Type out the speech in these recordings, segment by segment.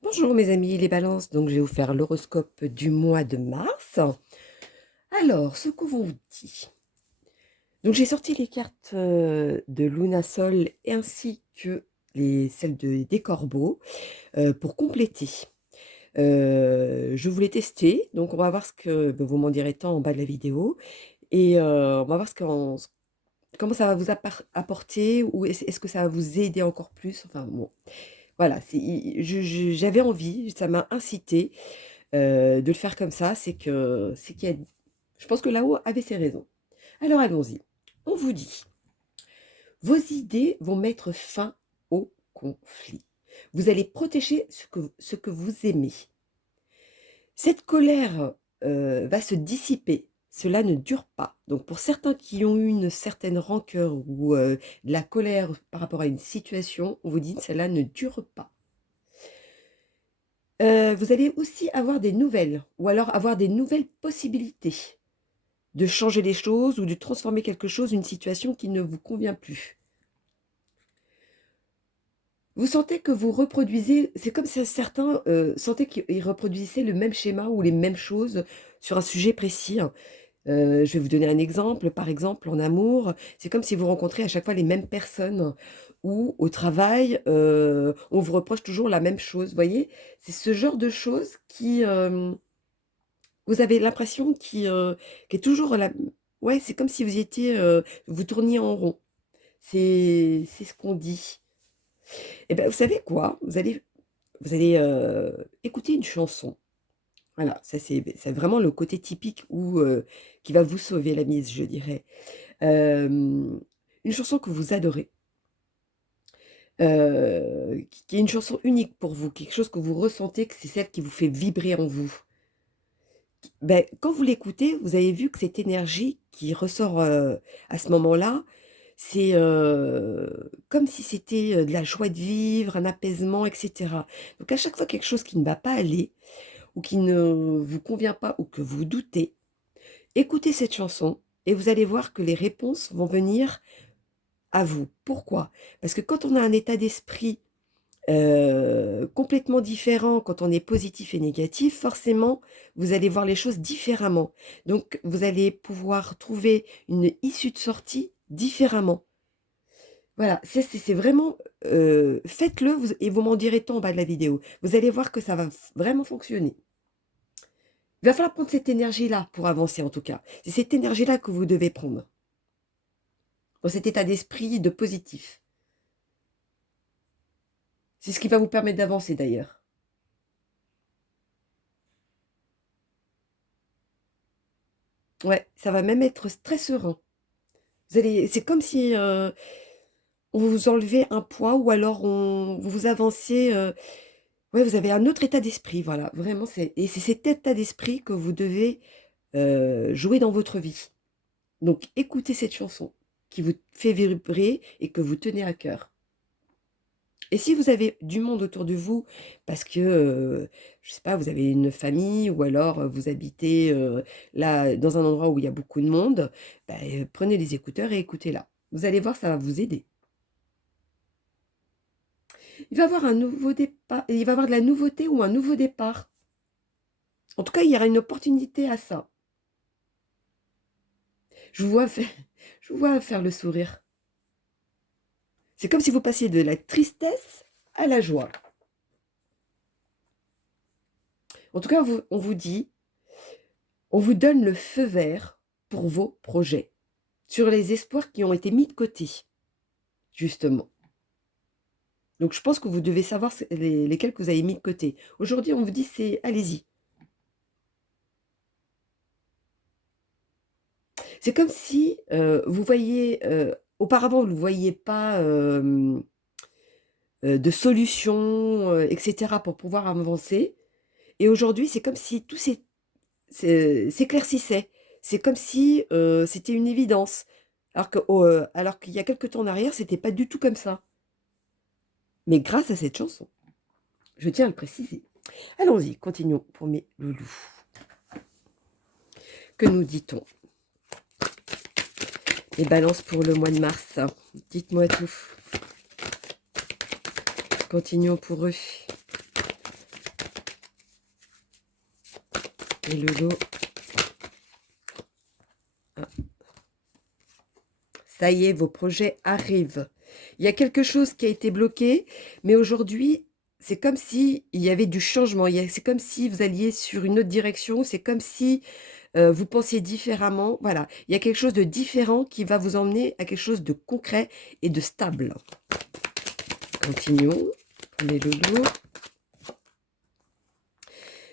Bonjour mes amis les balances, donc je vais vous faire l'horoscope du mois de mars. Alors, ce qu'on vous dit. Donc j'ai sorti les cartes de Lunasol ainsi que celles des corbeaux pour compléter. Je voulais tester, donc on va voir ce que vous m'en direz tant en bas de la vidéo. Et on va voir comment ça va vous apporter ou est-ce que ça va vous aider encore plus. Enfin bon, voilà, j'avais envie, ça m'a incité de le faire comme ça, c'est qu'il y a je pense que là-haut avait ses raisons. Alors allons-y. On vous dit: «Vos idées vont mettre fin au conflit. Vous allez protéger ce que vous aimez. Cette colère, va se dissiper, cela ne dure pas». Donc pour certains qui ont eu une certaine rancœur ou de la colère par rapport à une situation, on vous dit: «Cela ne dure pas». Vous allez aussi avoir des nouvelles ou alors avoir des nouvelles possibilités de changer les choses ou de transformer quelque chose, une situation qui ne vous convient plus. Vous sentez que vous reproduisez, c'est comme si certains sentaient qu'ils reproduisaient le même schéma ou les mêmes choses sur un sujet précis, hein. Je vais vous donner un exemple. Par exemple, en amour, c'est comme si vous rencontrez à chaque fois les mêmes personnes ou au travail, on vous reproche toujours la même chose. Vous voyez? C'est ce genre de choses qui, vous avez l'impression qui est toujours la ouais, c'est comme si vous étiez, vous tourniez en rond. C'est ce qu'on dit. Et ben, vous savez quoi? Vous allez, écouter une chanson. Voilà, ça c'est vraiment le côté typique où, qui va vous sauver la mise, je dirais. Une chanson que vous adorez, qui est une chanson unique pour vous, quelque chose que vous ressentez que c'est celle qui vous fait vibrer en vous. Ben quand vous l'écoutez, vous avez vu que cette énergie qui ressort, à ce moment-là, c'est, comme si c'était, de la joie de vivre, un apaisement et cetera. Donc à chaque fois quelque chose qui ne va pas aller ou qui ne vous convient pas ou que vous doutez, écoutez cette chanson et vous allez voir que les réponses vont venir à vous. Pourquoi? Parce que quand on a un état d'esprit complètement différent, quand on est positif et négatif, forcément, vous allez voir les choses différemment. Donc vous allez pouvoir trouver une issue de sortie différemment. Voilà, c'est vraiment, faites-le vous et vous m'en direz tant en bas de la vidéo. Vous allez voir que ça va vraiment fonctionner. Il va falloir prendre cette énergie-là pour avancer en tout cas. C'est cette énergie-là que vous devez prendre, dans cet état d'esprit de positif. C'est ce qui va vous permettre d'avancer d'ailleurs. Ouais, ça va même être très serein. C'est comme si, on vous enlevait un poids ou alors vous avanciez, ouais, vous avez un autre état d'esprit, voilà, vraiment c'est cet état d'esprit que vous devez, jouer dans votre vie. Donc écoutez cette chanson qui vous fait vibrer et que vous tenez à cœur. Et si vous avez du monde autour de vous, parce que, je sais pas, vous avez une famille ou alors, vous habitez, là, dans un endroit où il y a beaucoup de monde, bah, prenez les écouteurs et écoutez-la. Vous allez voir, ça va vous aider. Il va y avoir un nouveau départ, il va y avoir de la nouveauté ou un nouveau départ. En tout cas, il y aura une opportunité à ça. Je vous vois faire je vous vois faire le sourire. C'est comme si vous passiez de la tristesse à la joie. En tout cas, on vous dit, on vous donne le feu vert pour vos projets, sur les espoirs qui ont été mis de côté, justement. Donc je pense que vous devez savoir lesquels que vous avez mis de côté. Aujourd'hui, on vous dit, c'est allez-y. C'est comme si, vous voyez, auparavant, vous ne voyiez pas, de solutions, et cetera pour pouvoir avancer et aujourd'hui, c'est comme si tout s'éclaircissait. C'est comme si, c'était une évidence. Alors qu'il y a quelque temps en arrière, c'était pas du tout comme ça. Mais grâce à cette chanson, je tiens à le préciser. Allons-y, continuons pour mes loulous. Que nous dit-on? Les balances pour le mois de mars, dites-moi tout. Continuons pour eux. Et le lot. Ah. Ça y est, vos projets arrivent. Il y a quelque chose qui a été bloqué, mais aujourd'hui, c'est comme si il y avait du changement. C'est comme si vous alliez sur une autre direction. C'est comme si vous pensiez différemment. Voilà, il y a quelque chose de différent qui va vous emmener à quelque chose de concret et de stable. Continuons. Prenez le lot.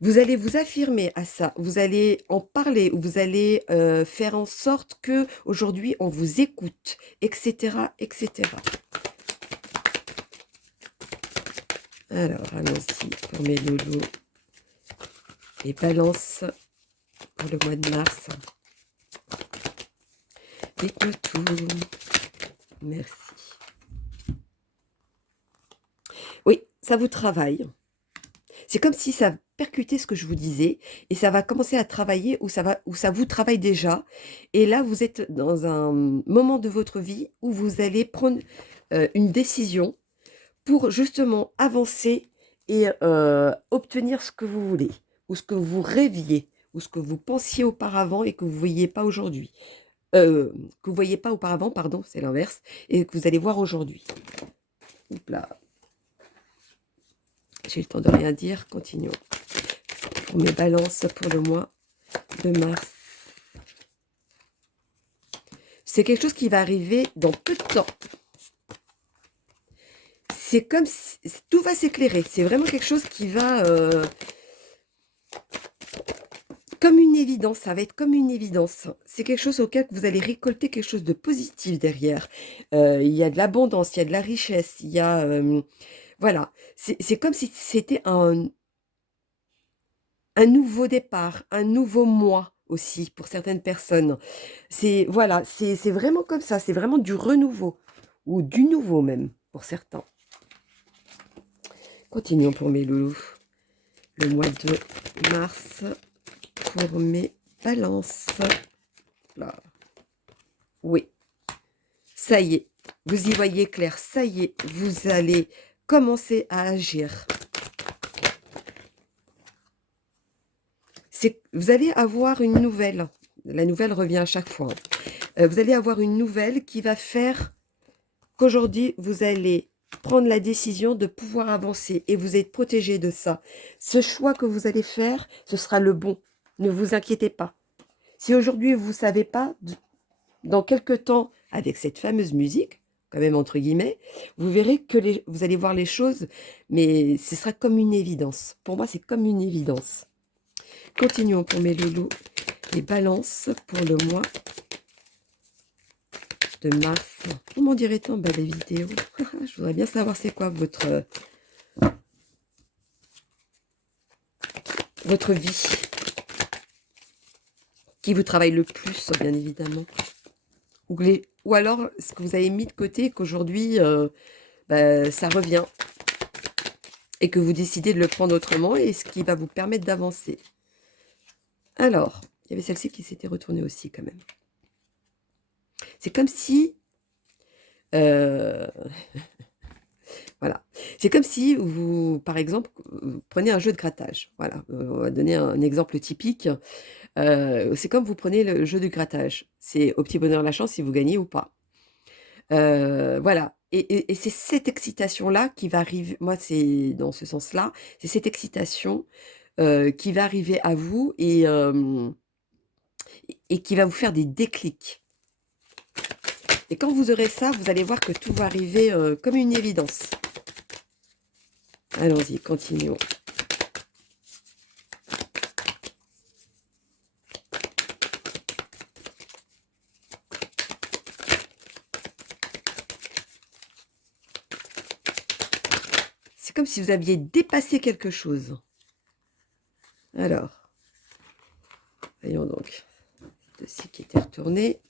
Vous allez vous affirmer à ça, vous allez en parler, ou vous allez faire en sorte que aujourd'hui on vous écoute, etc., etc. Alors, allons-y pour mes loulous. Les balances pour le mois de mars. Dites-moi tout. Merci. Oui, ça vous travaille. C'est comme si ça percutait ce que je vous disais et ça va commencer à travailler ou ça vous travaille déjà. Et là, vous êtes dans un moment de votre vie où vous allez prendre une décision pour justement avancer et obtenir ce que vous voulez ou ce que vous rêviez ou ce que vous pensiez auparavant et que vous ne voyiez pas aujourd'hui. Que vous ne voyiez pas auparavant, pardon, c'est l'inverse, et que vous allez voir aujourd'hui. Oups là. J'ai le temps de rien dire, continuons. Pour mes balances pour le mois de mars. C'est quelque chose qui va arriver dans peu de temps. C'est comme si tout va s'éclairer. C'est vraiment quelque chose qui va... comme une évidence, ça va être comme une évidence. C'est quelque chose auquel vous allez récolter quelque chose de positif derrière. Il y a de l'abondance, il y a de la richesse, il y a... voilà, c'est comme si c'était un nouveau départ, un nouveau moi aussi pour certaines personnes. Voilà, c'est vraiment comme ça, c'est vraiment du renouveau, ou du nouveau même, pour certains. Continuons pour mes loulous. Le mois de mars, pour mes balances. Là. Oui, ça y est, vous y voyez clair, ça y est, vous allez commencer à agir. Vous allez avoir une nouvelle. La nouvelle revient à chaque fois. Vous allez avoir une nouvelle qui va faire qu'aujourd'hui, vous allez prendre la décision de pouvoir avancer et vous êtes protégé de ça. Ce choix que vous allez faire, ce sera le bon. Ne vous inquiétez pas. Si aujourd'hui, vous ne savez pas, dans quelques temps, avec cette fameuse musique, quand même entre guillemets, vous verrez que vous allez voir les choses, mais ce sera comme une évidence. Pour moi, c'est comme une évidence. Continuons pour mes loulous. Les balances pour le mois de mars. Comment dirait-on les vidéos? Je voudrais bien savoir c'est quoi votre vie. Qui vous travaille le plus, bien évidemment. Ou alors, ce que vous avez mis de côté, qu'aujourd'hui, ça revient. Et que vous décidez de le prendre autrement, et ce qui va vous permettre d'avancer. Alors, il y avait celle-ci qui s'était retournée aussi, quand même. C'est comme si... voilà. C'est comme si vous, par exemple, prenez un jeu de grattage. Voilà, on va donner un exemple typique. C'est comme vous prenez le jeu de grattage. C'est au petit bonheur la chance si vous gagnez ou pas. Voilà. Et c'est cette excitation-là qui va arriver. Moi, c'est dans ce sens-là. C'est cette excitation qui va arriver à vous et qui va vous faire des déclics. Et quand vous aurez ça, vous allez voir que tout va arriver comme une évidence. Allons-y, continuons. C'est comme si vous aviez dépassé quelque chose. Alors, voyons donc. Ceci qui était retourné.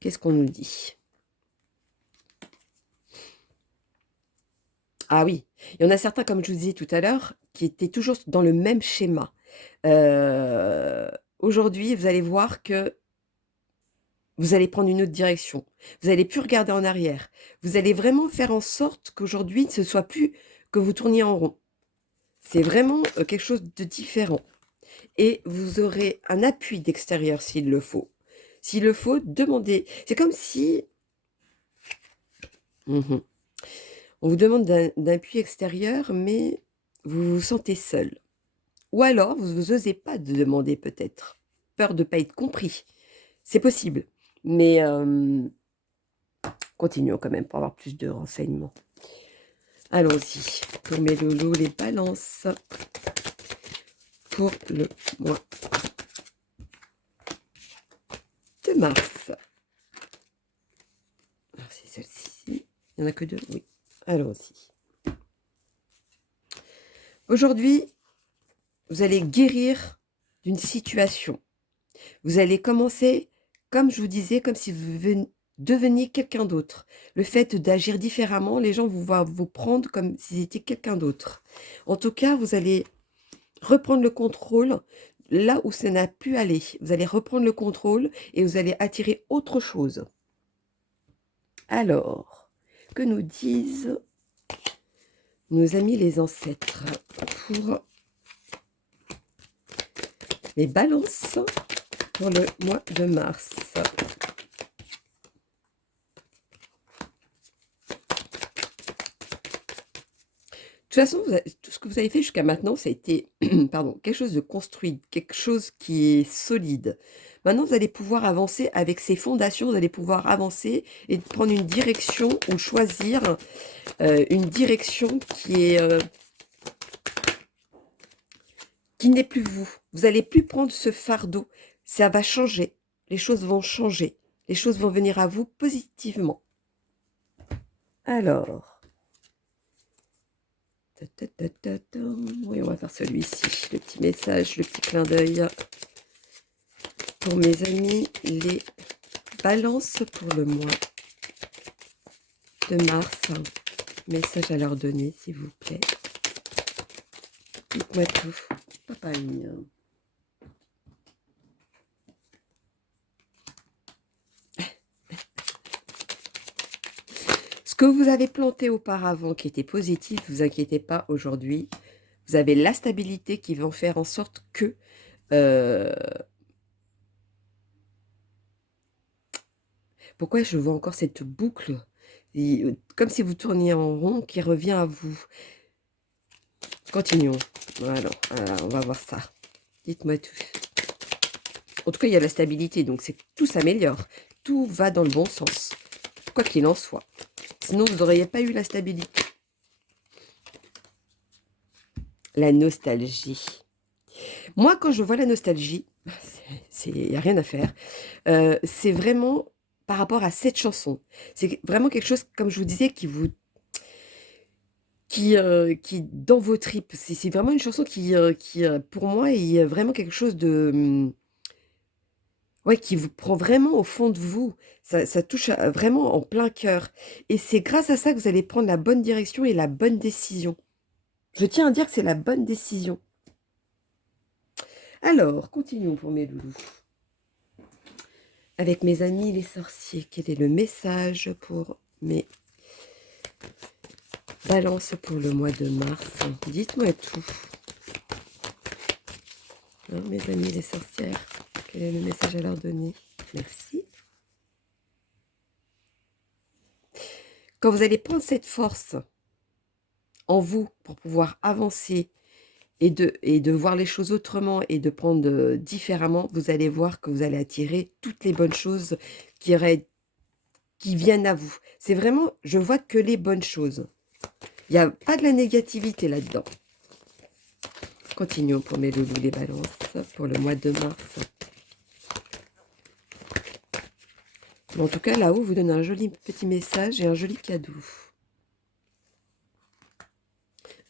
Qu'est-ce qu'on nous dit? Ah oui, il y en a certains, comme je vous disais tout à l'heure, qui étaient toujours dans le même schéma. Aujourd'hui, vous allez voir que vous allez prendre une autre direction. Vous n'allez plus regarder en arrière. Vous allez vraiment faire en sorte qu'aujourd'hui, ce ne soit plus que vous tourniez en rond. C'est vraiment quelque chose de différent. et vous aurez un appui d'extérieur s'il le faut. S'il le faut, demandez. C'est comme si on vous demande d'un appui extérieur, mais vous vous sentez seul. Ou alors, vous n'osez pas de demander peut-être. Peur de ne pas être compris. C'est possible. Mais continuons quand même pour avoir plus de renseignements. Allons-y. Pour mes loulous, les balances. Pour le mois de mars. C'est celle-ci. Il n'y en a que deux, oui. Allons-y. Aujourd'hui, vous allez guérir d'une situation. Vous allez commencer, comme je vous disais, comme si vous deveniez quelqu'un d'autre. Le fait d'agir différemment, les gens vont vous prendre comme si c'était quelqu'un d'autre. En tout cas, vous allez reprendre le contrôle là où ça n'a pu aller. Vous allez reprendre le contrôle et vous allez attirer autre chose. Alors, que nous disent nos amis les ancêtres pour les balances pour le mois de mars? De toute façon, tout ce que vous avez fait jusqu'à maintenant, ça a été pardon, quelque chose de construit, quelque chose qui est solide. Maintenant, vous allez pouvoir avancer avec ces fondations, vous allez pouvoir avancer et prendre une direction ou choisir une direction qui n'est plus vous. Vous n'allez plus prendre ce fardeau. Ça va changer. Les choses vont changer. Les choses vont venir à vous positivement. Alors... Oui, on va faire celui-ci. Le petit message, le petit clin d'œil. Pour mes amis, les balances pour le mois de mars. Message à leur donner, s'il vous plaît. Dites-moi tout. Papa mien. Ce que vous avez planté auparavant qui était positif, ne vous inquiétez pas, aujourd'hui, vous avez la stabilité qui va faire en sorte que pourquoi je vois encore cette boucle comme si vous tourniez en rond qui revient à vous. Continuons. Voilà, on va voir ça. Dites-moi tout. En tout cas, il y a la stabilité, donc tout s'améliore. Tout va dans le bon sens, quoi qu'il en soit. Sinon, vous n'auriez pas eu la stabilité. La nostalgie. Moi, quand je vois la nostalgie, il n'y a rien à faire. C'est vraiment par rapport à cette chanson. C'est vraiment quelque chose, comme je vous disais, qui dans vos tripes. C'est vraiment une chanson qui pour moi, est vraiment quelque chose de... Ouais, qui vous prend vraiment au fond de vous. Ça touche vraiment en plein cœur. Et c'est grâce à ça que vous allez prendre la bonne direction et la bonne décision. Je tiens à dire que c'est la bonne décision. Alors, continuons pour mes loulous. Avec mes amis les sorciers, quel est le message pour mes balances pour le mois de mars? Dites-moi tout. Hein, mes amis les sorcières, quel est le message à leur donner? Merci. Quand vous allez prendre cette force en vous pour pouvoir avancer et de voir les choses autrement et de prendre différemment, vous allez voir que vous allez attirer toutes les bonnes choses qui viennent à vous. C'est vraiment, je vois que les bonnes choses. Il n'y a pas de la négativité là-dedans. Continuons pour mes loulous les balances pour le mois de mars. Mais en tout cas, là-haut, vous donne un joli petit message et un joli cadeau.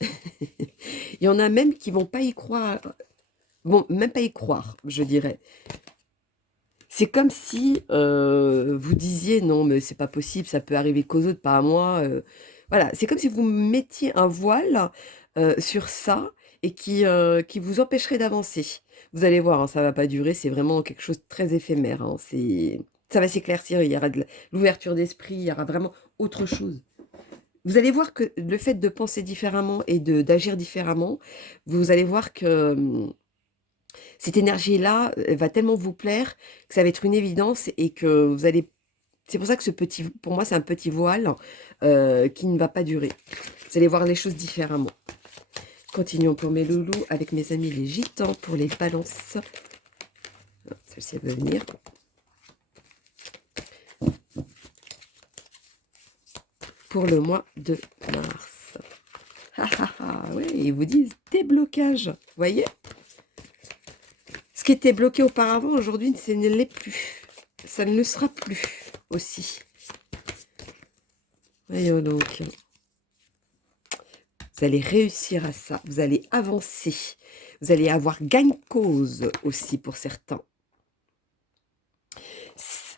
Il y en a même qui vont pas y croire. Bon, même pas y croire, je dirais. C'est comme si vous disiez non, mais c'est pas possible, ça peut arriver qu'aux autres, pas à moi. Voilà, c'est comme si vous mettiez un voile sur ça et qui vous empêcherait d'avancer. Vous allez voir, hein, ça va pas durer, c'est vraiment quelque chose de très éphémère. Hein, ça va s'éclaircir, il y aura de l'ouverture d'esprit, il y aura vraiment autre chose. Vous allez voir que le fait de penser différemment et d'agir différemment, vous allez voir que Cette énergie-là, elle va tellement vous plaire que ça va être une évidence et que vous allez c'est pour ça que ce petit pour moi, c'est un petit voile, qui ne va pas durer. Vous allez voir les choses différemment. Continuons pour mes loulous avec mes amis les gitans pour les balances. Ah, celle-ci, elle va venir. Pour le mois de mars. Ah ah ah, ouais, ils vous disent déblocage. Vous voyez? Ce qui était bloqué auparavant, aujourd'hui, ce ne l'est plus. Ça ne le sera plus aussi. Voyons donc. Vous allez réussir à ça. Vous allez avancer. Vous allez avoir gagne-cause aussi pour certains.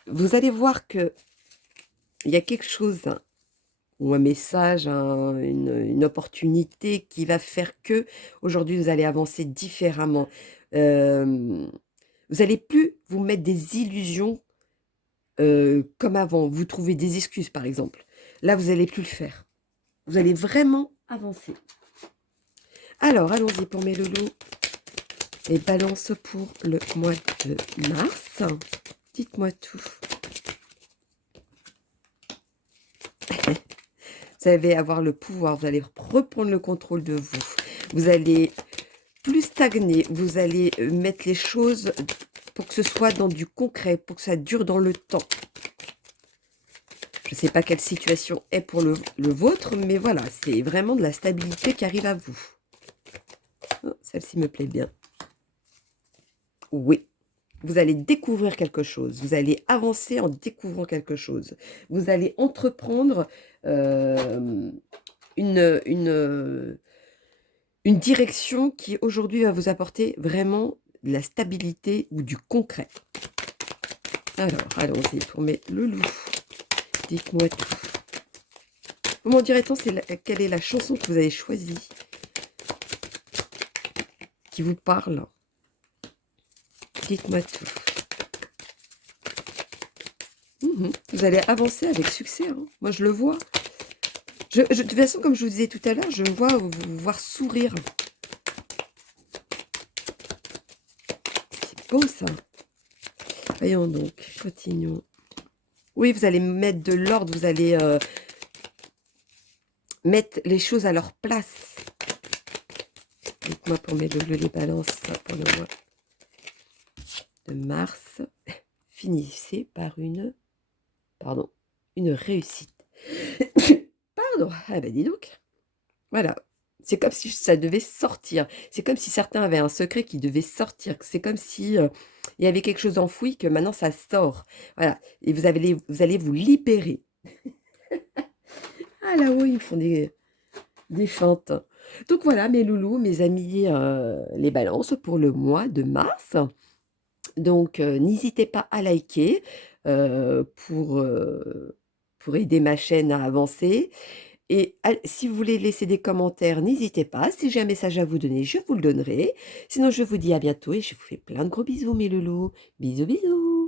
Vous allez voir que il y a quelque chose, ou un message, une opportunité qui va faire que aujourd'hui vous allez avancer différemment. Vous n'allez plus vous mettre des illusions comme avant. Vous trouvez des excuses par exemple. Là, vous n'allez plus le faire. Vous allez vraiment avancer. Alors, allons-y pour mes loulous. Les balances pour le mois de mars. Dites-moi tout. Vous allez avoir le pouvoir, vous allez reprendre le contrôle de vous. Vous allez plus stagner, vous allez mettre les choses pour que ce soit dans du concret, pour que ça dure dans le temps. Je ne sais pas quelle situation est pour le vôtre, mais voilà, c'est vraiment de la stabilité qui arrive à vous. Oh, celle-ci me plaît bien. Oui. Vous allez découvrir quelque chose, vous allez avancer en découvrant quelque chose. Vous allez entreprendre une direction qui aujourd'hui va vous apporter vraiment de la stabilité ou du concret. Alors, allons-y pour mes loulous. Dites-moi tout. Comment dirait-on quelle est la chanson que vous avez choisie qui vous parle? Dites-moi tout. Vous allez avancer avec succès. Hein. Moi, je le vois. De toute façon, comme je vous disais tout à l'heure, je vois vous voir sourire. C'est beau, ça. Voyons donc. Continuons. Oui, vous allez mettre de l'ordre. Vous allez mettre les choses à leur place. Dites-moi pour mes loulous les balances pour le mois de mars. Finissez par une réussite. Pardon. Ah ben dis donc. Voilà. C'est comme si ça devait sortir. C'est comme si certains avaient un secret qui devait sortir. C'est comme si il y avait quelque chose enfoui que maintenant ça sort. Voilà. Et vous allez vous libérer. Ah là-haut, ils font des feintes. Donc voilà, mes loulous, mes amis, les balances pour le mois de mars. Donc, n'hésitez pas à liker pour aider ma chaîne à avancer. Et si vous voulez laisser des commentaires, n'hésitez pas. Si j'ai un message à vous donner, je vous le donnerai. Sinon, je vous dis à bientôt et je vous fais plein de gros bisous, mes loulous. Bisous, bisous.